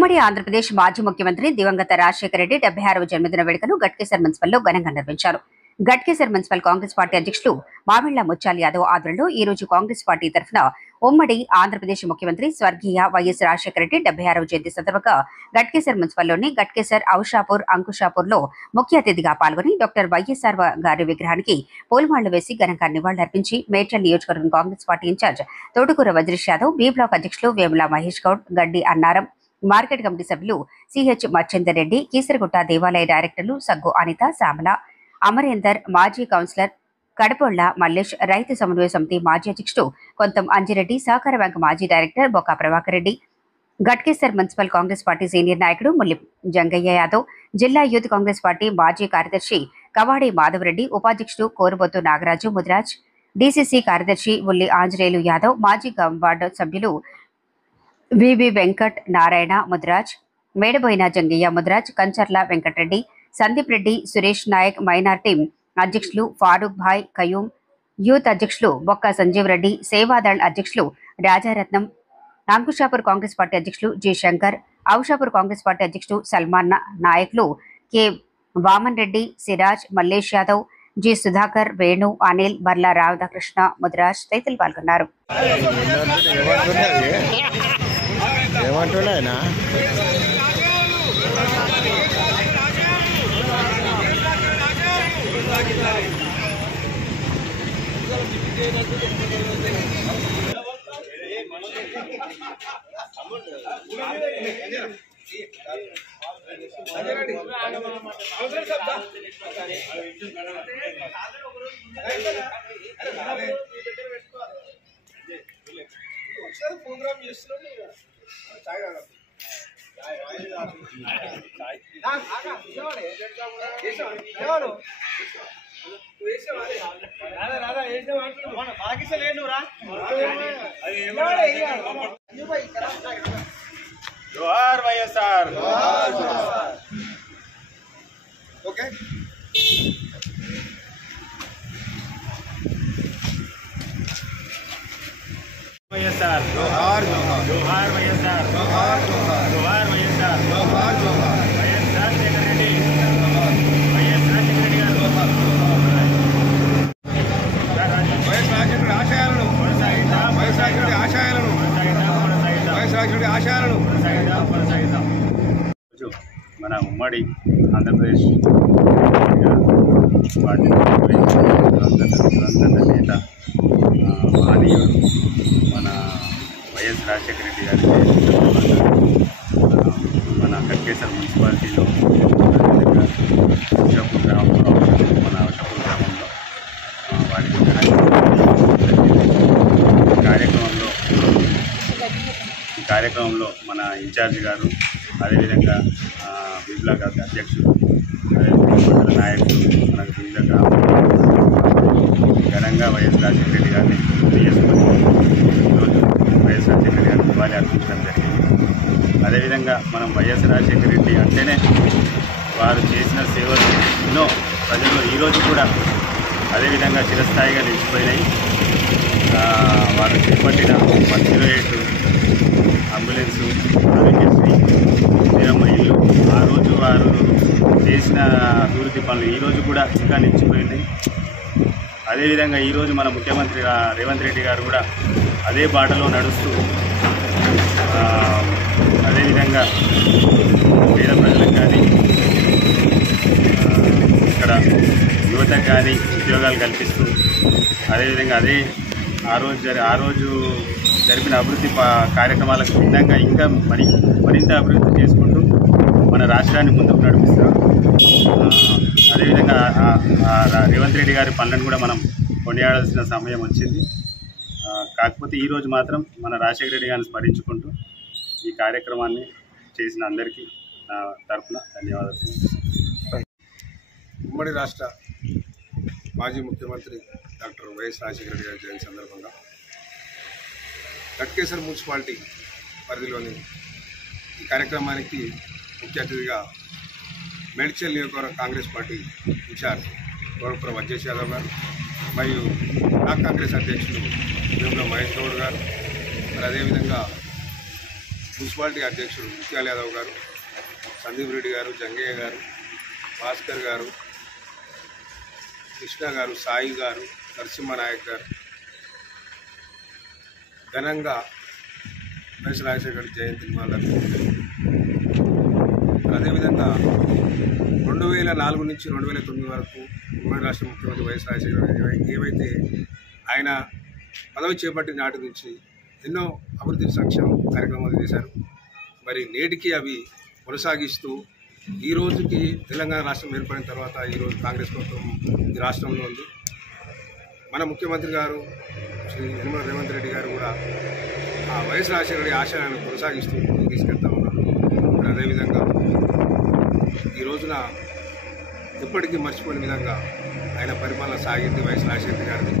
ఉమ్మడి ఆంధ్రప్రదేశ్ మాజీ ముఖ్యమంత్రి దివంగత రాజశేఖర రెడ్డి 76వ జన్మదిన వేడుకను గట్కేసర్ మున్సిపల్లో ఘనంగా నిర్వహించారు. గట్కేసర్ మున్సిపల్ కాంగ్రెస్ పార్టీ అధ్యక్షులు మామిళ్ల ముత్యాల యాదవ్ ఆధ్వర్యంలో ఈ రోజు కాంగ్రెస్ పార్టీ తరఫున ఉమ్మడి ఆంధ్రప్రదేశ్ ముఖ్యమంత్రి స్వర్గీయ వైఎస్ రాజశేఖర రెడ్డి 76వ జయంతి సందర్భంగా గట్కేసర్ మున్సిపల్లోని గట్కేసర్ ఔషాపూర్ అంకుషాపూర్ లో ముఖ్య అతిథిగా పాల్గొని డాక్టర్ వైఎస్ఆర్ గారి విగ్రహానికి పూలమాళ్లు వేసి ఘనంగా నివాళులర్పించి మేడ్చల్ నియోజకవర్గం కాంగ్రెస్ పార్టీ ఇన్ఛార్జ్ తోటకూర వజ్రేష్ యాదవ్, బి బ్లాక్ అధ్యక్షులు వేముల మహేష్ గౌడ్, గడ్డి అన్నారం, మార్కెట్ కమిటీ సభ్యులు సిహెచ్ మచ్చేందర్ రెడ్డి, కీసరగుట్ట దేవాలయ డైరెక్టర్లు సగ్గు అనిత, శ్యామల, అమరేందర్, మాజీ కౌన్సిలర్ కడపొళ్ల మల్లేష్, రైతు సమన్వయ సమితి మాజీ అధ్యక్షుడు కొంతం అంజిరెడ్డి, సహకార బ్యాంక్ మాజీ డైరెక్టర్ బొక్క Prabhakar Reddy, Ghatkesar municipal Congress party senior నాయకుడు ముల్లి జంగయ్య యాదవ్, జిల్లా యూత్ కాంగ్రెస్ పార్టీ మాజీ కార్యదర్శి కవాడి మాధవరెడ్డి, ఉపాధ్యక్షుడు కోరుబొత్తు నాగరాజు ముదిరాజ్, డీసీసీ కార్యదర్శి ఉల్లి ఆంజనేయులు యాదవ్, మాజీ వార్డు సభ్యులు వివి వెంకట్ నారాయణ ముదిరాజ్, మేడబోయిన జంగయ్య ముదిరాజ్, కంచర్ల వెంకటరెడ్డి, సందీప్ రెడ్డి, సురేష్ నాయక్, మైనార్టీ అధ్యక్షులు ఫారూక్ భాయ్ కయూం, యూత్ అధ్యక్షులు బొక్క సంజీవ్ రెడ్డి, సేవాదళ్ అధ్యక్షులు రాజారత్నం, అంకుషాపూర్ కాంగ్రెస్ పార్టీ అధ్యక్షులు జి శంకర్, ఔషాపూర్ కాంగ్రెస్ పార్టీ అధ్యక్షుడు సల్మాన్, నాయకులు కె వామన్ రెడ్డి, సిరాజ్, మల్లేష్ యాదవ్, జి సుధాకర్, వేణు, అనిల్, బర్ల రాధాకృష్ణ ముదిరాజ్ తదితరులు పాల్గొన్నారు. जोहार వైఎస్ఆర్ ఓకే వైఎస్ఆర్ జోహార్ జోహార్ జోహార్ వైఎస్ఆర్ జోహార్ జోహార్ జోహార్ వైఎస్ఆర్ జోహార్ జోహార్ వైఎస్ రాజశేఖర రెడ్డి వైఎస్ రాజశేఖర రెడ్డి గారు వైఎస్ రాజశేఖర ఆశయాలను కొనసాగిద్దాం వైఎస్ రాజశేఖర ఆశయాలను కొనసాగిద్దాం వైఎస్ రాజశేఖర ఆశయాలను కొనసాగిద్దాం. మన ఉమ్మడి ఆంధ్రప్రదేశ్ పార్టీ నేత మహనీయుడు మన వైఎస్ రాజశేఖర రెడ్డి గారి మన గట్కేసర్ మున్సిపాలిటీలో ఔషాపూర్ గ్రామంలో మన ఔషాపూర్ గ్రామంలో వారికి ఈ కార్యక్రమంలో మన ఇన్ఛార్జ్ గారు, అదేవిధంగా బి బ్లాక్ అధ్యక్షుడు, అదేవిధంగా నాయకులు మనకు వివిధ గ్రామంలో ఘనంగా వైఎస్ రాజశేఖర రెడ్డి గారిని చేసుకొని ఈరోజు వైఎస్ రాజశేఖర రెడ్డి గారిని నివాళి అర్పించడం జరిగింది. అదేవిధంగా మనం వైఎస్ రాజశేఖర రెడ్డి అంటేనే వారు చేసిన సేవలు ఎన్నో ప్రజల్లో ఈరోజు కూడా అదేవిధంగా చిరస్థాయిగా నిలిచిపోయినాయి. వారు చేపట్టిన 108 అంబులెన్సు, ఆరోగ్యశ్రీ, ఇందిరమ్మ ఇల్లు, ఆ రోజు వారు చేసిన అభివృద్ధి పనులు ఈరోజు కూడా ఇంకా నిలిచిపోయినాయి. అదేవిధంగా ఈరోజు మన ముఖ్యమంత్రి రేవంత్ రెడ్డి గారు కూడా అదే బాటలో నడుస్తూ అదేవిధంగా పేద ప్రజలకు కానీ ఇక్కడ యువతకు కానీ ఉద్యోగాలు కల్పిస్తూ అదేవిధంగా ఆ రోజు జరిపిన అభివృద్ధి కార్యక్రమాలకు భిన్నంగా ఇంకా మరింత అభివృద్ధి చేసుకుంటూ మన రాష్ట్రాన్ని ముందుకు నడిపిస్తాం. అదేవిధంగా రేవంత్ రెడ్డి గారి పనులను కూడా మనం కొనియాడాల్సిన సమయం వచ్చింది. కాకపోతే ఈరోజు మాత్రం మన రాజశేఖర రెడ్డి గారిని స్మరించుకుంటూ ఈ కార్యక్రమాన్ని చేసిన అందరికీ నా తరఫున ధన్యవాదాలు. ఉమ్మడి రాష్ట్ర మాజీ ముఖ్యమంత్రి డాక్టర్ వైఎస్ రాజశేఖర రెడ్డి గారి జయంతి సందర్భంగా గట్కేసర్ మున్సిపాలిటీ పరిధిలోని ఈ కార్యక్రమానికి ముఖ్య అతిథిగా మేడ్చల్ నియోజకవర్గ కాంగ్రెస్ పార్టీ ఇన్ఛార్జ్ తోటకూర వజ్రేష్ యాదవ్ గారు మరియు కాంగ్రెస్ అధ్యక్షులు వేముల మహేష్ గౌడ్ గారు, మరి అదేవిధంగా మున్సిపాలిటీ అధ్యక్షుడు ముత్యాల యాదవ్ గారు, సందీప్ రెడ్డి గారు, జంగయ్య గారు, భాస్కర్ గారు, కృష్ణ గారు, సాయి గారు, నరసింహనాయక్ గారు ఘనంగా వైఎస్ రాజశేఖర జయంతిని వాళ్ళకు. అదేవిధంగా 2004 నుంచి 2009 వరకు ఉమ్మడి రాష్ట్ర ముఖ్యమంత్రి వైఎస్ రాజశేఖర ఏవైతే ఆయన పదవి చేపట్టిన నాటి నుంచి ఎన్నో అభివృద్ధి సంక్షేమ కార్యక్రమాలు చేశారు. మరి నేటికి అవి కొనసాగిస్తూ ఈ రోజుకి తెలంగాణ రాష్ట్రం ఏర్పడిన తర్వాత ఈరోజు కాంగ్రెస్ ప్రభుత్వం ఈ రాష్ట్రంలో ఉంది. మన ముఖ్యమంత్రి గారు శ్రీ యనమల రేవంత్ రెడ్డి గారు కూడా ఆ వైఎస్ రాజశేఖర రెడ్డి ఆశయాలను కొనసాగిస్తూ తీసుకెళ్తా ఉన్నారు. అదేవిధంగా ఈ రోజున ఎప్పటికీ మర్చిపోయిన విధంగా ఆయన పరిపాలన సాగింది వైఎస్ రాజశేఖర గారిని.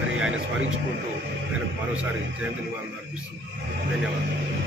మరి ఆయన స్మరించుకుంటూ ఆయనకు మరోసారి జయంతి నివాళులు అర్పిస్తుంది. ధన్యవాదాలు.